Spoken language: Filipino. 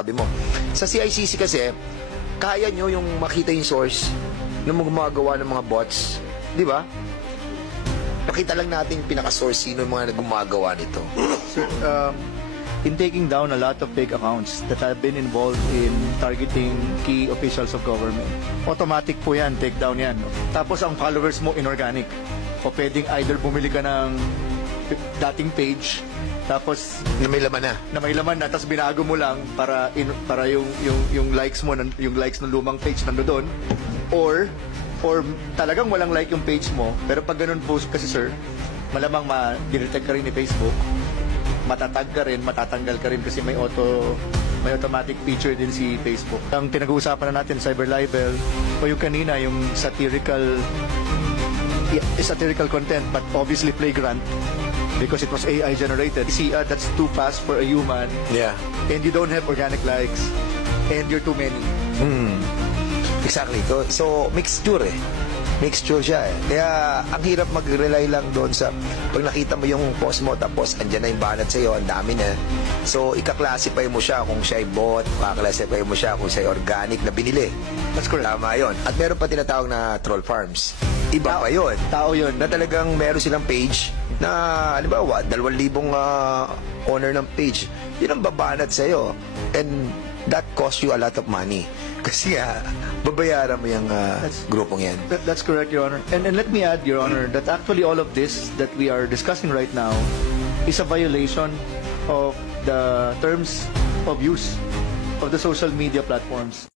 Sabi mo, sa CICC kasi, kaya nyo yung makita yung source ng mga gumagawa ng mga bots. Di ba? Pakita lang natin yung pinaka-source, sino yung mga gumagawa nito. Sir, in taking down a lot of fake accounts that have been involved in targeting key officials of government, automatic po yan, take down yan. Tapos ang followers mo inorganic. O pwedeng either bumili ka ng dating page, tapos Na may laman na. may laman na, tapos binago mo lang para yung likes mo, yung likes ng lumang page nandoon, or talagang walang like yung page mo, pero pag ganun post kasi sir, malamang ma-detect ka rin ni Facebook, matatag ka rin, matatanggal ka rin kasi may automatic feature din si Facebook. Ang pinag-uusapan na natin, cyber libel, o yung kanina, yung satirical content, but obviously flagrant because it was AI generated. You see, that's too fast for a human. Yeah. And you don't have organic likes, and you're too many. Exactly. So, mixture eh. Mixture siya eh. Kaya, ang hirap mag-rely lang doon sa pag nakita mo yung post mo, tapos andyan na yung banat sa'yo, ang dami na. So, ika-classify mo siya kung siya ay bot, ika-classify mo siya kung siya ay organic na binili. That's correct. Tama yun. At meron pa tinatawag na troll farms. Iba pa yun. Tao yun. Na talagang meron silang page na, halimbawa, 2,000 owner ng page. Yun ang babanat sa'yo. And that costs you a lot of money. Kasi babayaran mo yung grupong yan. That's correct, Your Honor. And let me add, Your Honor, that actually all of this that we are discussing right now is a violation of the terms of use of the social media platforms.